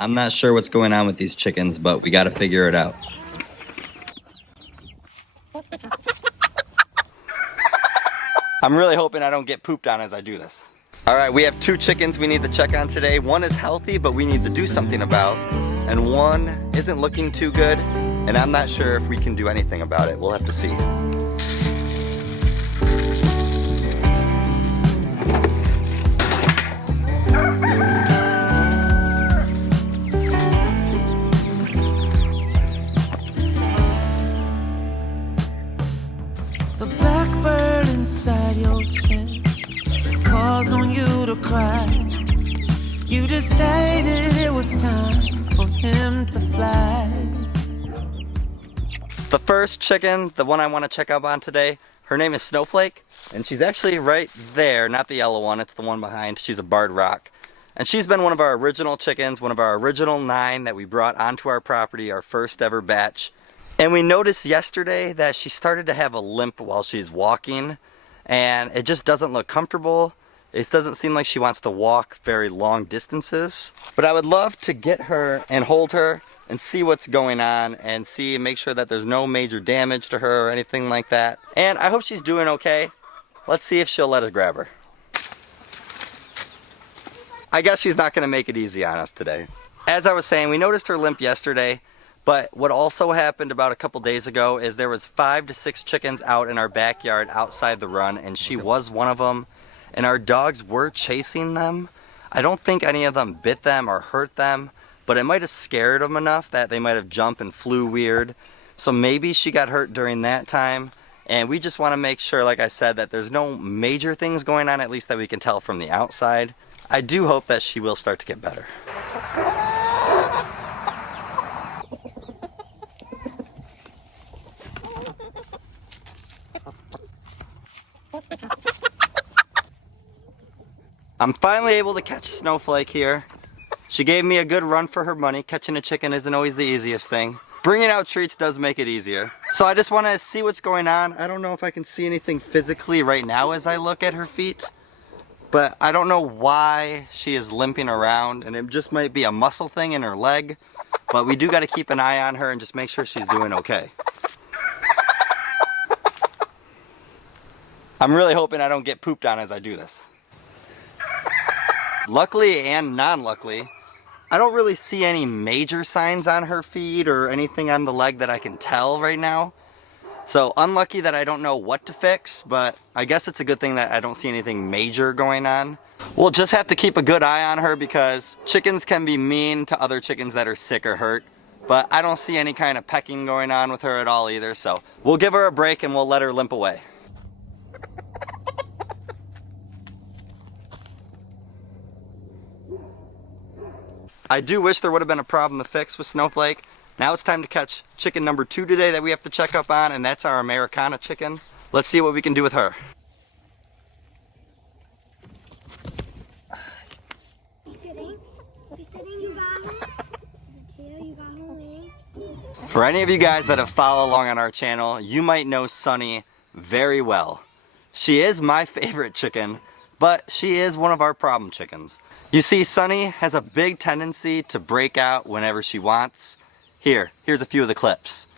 I'm not sure what's going on with these chickens, but we got to figure it out. I'm really hoping I don't get pooped on as I do this. All right, we have 2 chickens we need to check on today. One is healthy, but we need to do something about. And one isn't looking too good, and I'm not sure if we can do anything about it. We'll have to see. The blackbird inside your chest calls on you to cry. You decided it was time for him to fly. The first chicken, the one I want to check up on today, her name is Snowflake, and she's actually right there, not the yellow one, it's the one behind. She's a barred rock. And she's been one of our original chickens, one of our original 9 that we brought onto our property, our first ever batch. And we noticed yesterday that she started to have a limp while she's walking, and it just doesn't look comfortable. It doesn't seem like she wants to walk very long distances. But I would love to get her and hold her and see what's going on and make sure that there's no major damage to her or anything like that. And I hope she's doing okay. Let's see if she'll let us grab her. I guess she's not gonna make it easy on us today. As I was saying, we noticed her limp yesterday. But what also happened about a couple days ago is there was 5 to 6 chickens out in our backyard outside the run, and she was one of them. And our dogs were chasing them. I don't think any of them bit them or hurt them, but it might have scared them enough that they might have jumped and flew weird. So maybe she got hurt during that time. And we just want to make sure, like I said, that there's no major things going on, at least that we can tell from the outside. I do hope that she will start to get better. I'm finally able to catch Snowflake here. She gave me a good run for her money. Catching a chicken isn't always the easiest thing. Bringing out treats does make it easier. So I just want to see what's going on. I don't know if I can see anything physically right now as I look at her feet, but I don't know why she is limping around, and it just might be a muscle thing in her leg, but we do got to keep an eye on her and just make sure she's doing okay. I'm really hoping I don't get pooped on as I do this. Luckily and non-luckily, I don't really see any major signs on her feet or anything on the leg that I can tell right now. So unlucky that I don't know what to fix, but I guess it's a good thing that I don't see anything major going on. We'll just have to keep a good eye on her because chickens can be mean to other chickens that are sick or hurt. But I don't see any kind of pecking going on with her at all either, so we'll give her a break and we'll let her limp away. I do wish there would have been a problem to fix with Snowflake. Now it's time to catch chicken number 2 today that we have to check up on, and that's our Americana chicken. Let's see what we can do with her. For any of you guys that have followed along on our channel, you might know Sunny very well. She is my favorite chicken, but she is one of our problem chickens. You see, Sunny has a big tendency to break out whenever she wants. Here's a few of the clips.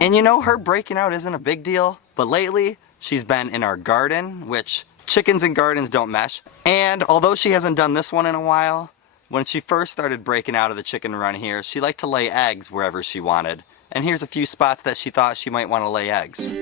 And you know, her breaking out isn't a big deal, but lately she's been in our garden, which chickens and gardens don't mesh. And although she hasn't done this one in a while, when she first started breaking out of the chicken run here, she liked to lay eggs wherever she wanted. And here's a few spots that she thought she might want to lay eggs.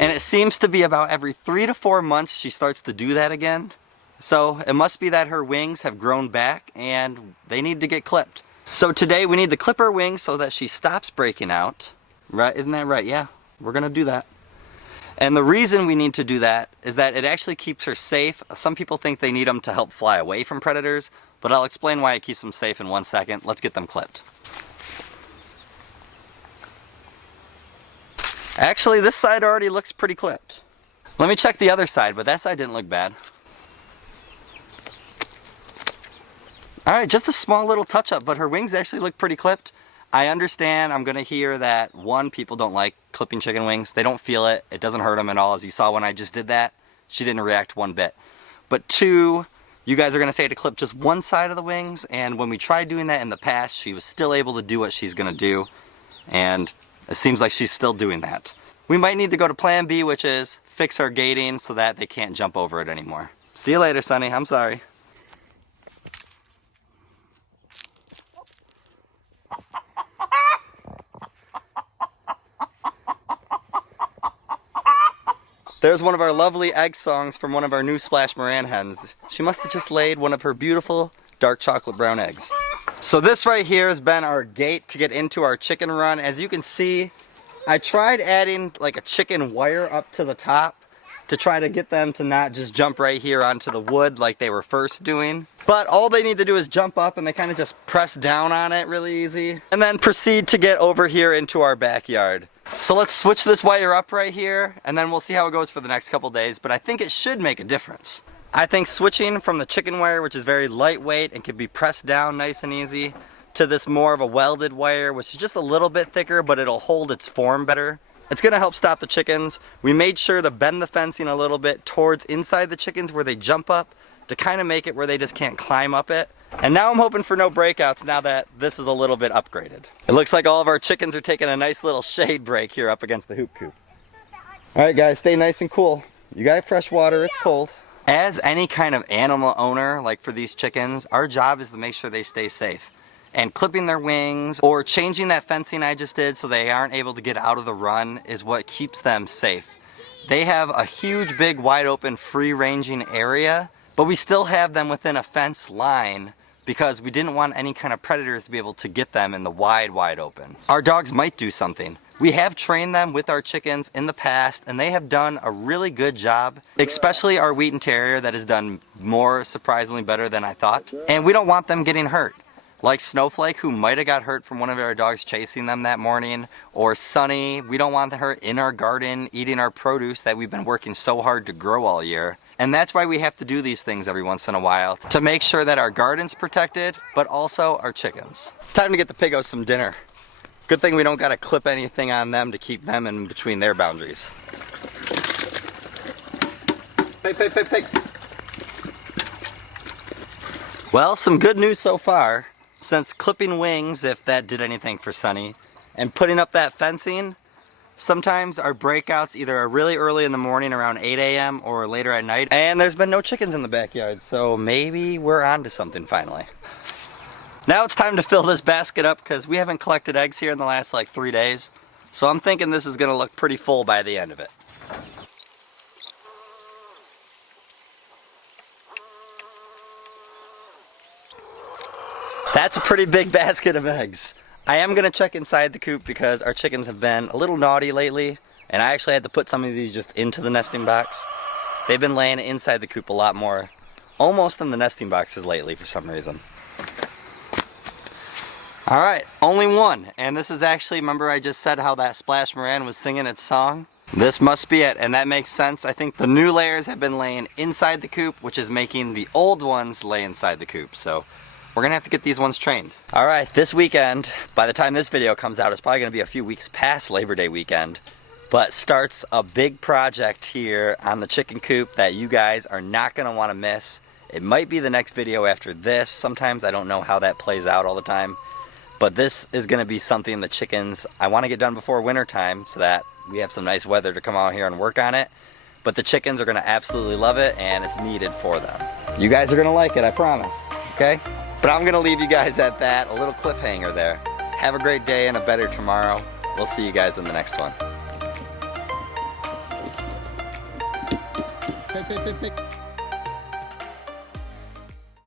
And it seems to be about every 3 to 4 months she starts to do that again. So it must be that her wings have grown back and they need to get clipped. So today we need to clip her wings so that she stops breaking out. Right? Isn't that right? Yeah, we're gonna do that. And the reason we need to do that is that it actually keeps her safe. Some people think they need them to help fly away from predators, but I'll explain why it keeps them safe in 1 second. Let's get them clipped. Actually, this side already looks pretty clipped. Let me check the other side, but that side didn't look bad. Alright, just a small little touch up, but her wings actually look pretty clipped. I understand, I'm gonna hear that one, people don't like clipping chicken wings. They don't feel it, it doesn't hurt them at all. As you saw when I just did that, she didn't react one bit. But two, you guys are gonna say to clip just one side of the wings, and when we tried doing that in the past, she was still able to do what she's gonna do, and it seems like she's still doing that. We might need to go to plan B, which is fix our gating so that they can't jump over it anymore. See you later, Sonny, I'm sorry. There's one of our lovely egg songs from one of our new Splash Moran hens. She must have just laid one of her beautiful dark chocolate brown eggs. So this right here has been our gate to get into our chicken run. As you can see, I tried adding like a chicken wire up to the top to try to get them to not just jump right here onto the wood like they were first doing. But all they need to do is jump up and they kind of just press down on it really easy. And then proceed to get over here into our backyard. So let's switch this wire up right here and then we'll see how it goes for the next couple days, but I think it should make a difference. I think switching from the chicken wire, which is very lightweight and can be pressed down nice and easy, to this more of a welded wire, which is just a little bit thicker, but it'll hold its form better. It's gonna help stop the chickens. We made sure to bend the fencing a little bit towards inside the chickens where they jump up to kind of make it where they just can't climb up it. And now I'm hoping for no breakouts now that this is a little bit upgraded. It looks like all of our chickens are taking a nice little shade break here up against the hoop coop. All right guys, stay nice and cool. You got fresh water, it's cold. As any kind of animal owner, like for these chickens, our job is to make sure they stay safe. And clipping their wings or changing that fencing I just did so they aren't able to get out of the run is what keeps them safe. They have a huge, big, wide open, free-ranging area, but we still have them within a fence line because we didn't want any kind of predators to be able to get them in the wide, wide open. Our dogs might do something. We have trained them with our chickens in the past and they have done a really good job, especially our Wheaten Terrier that has done more surprisingly better than I thought. And we don't want them getting hurt. Like Snowflake, who might have got hurt from one of our dogs chasing them that morning, or Sunny, we don't want her in our garden eating our produce that we've been working so hard to grow all year. And that's why we have to do these things every once in a while, to make sure that our garden's protected, but also our chickens. Time to get the piggos some dinner. Good thing we don't gotta clip anything on them to keep them in between their boundaries. Pig. Well, some good news so far. Since clipping wings, if that did anything for Sunny, and putting up that fencing, sometimes our breakouts either are really early in the morning around 8 a.m. or later at night, and there's been no chickens in the backyard, so maybe we're onto something finally. Now it's time to fill this basket up because we haven't collected eggs here in the last like 3 days, so I'm thinking this is going to look pretty full by the end of it. That's a pretty big basket of eggs. I am gonna check inside the coop because our chickens have been a little naughty lately, and I actually had to put some of these just into the nesting box. They've been laying inside the coop a lot more, almost in the nesting boxes lately for some reason. All right, only one, and this is actually, remember I just said how that Splash Moran was singing its song? This must be it, and that makes sense. I think the new layers have been laying inside the coop, which is making the old ones lay inside the coop, so we're gonna have to get these ones trained. All right, this weekend, by the time this video comes out, it's probably gonna be a few weeks past Labor Day weekend, but starts a big project here on the chicken coop that you guys are not gonna wanna miss. It might be the next video after this. Sometimes I don't know how that plays out all the time, but this is gonna be something the chickens, I wanna get done before winter time so that we have some nice weather to come out here and work on it. But the chickens are gonna absolutely love it and it's needed for them. You guys are gonna like it, I promise, okay? But I'm gonna leave you guys at that, a little cliffhanger there. Have a great day and a better tomorrow. We'll see you guys in the next one. Pig.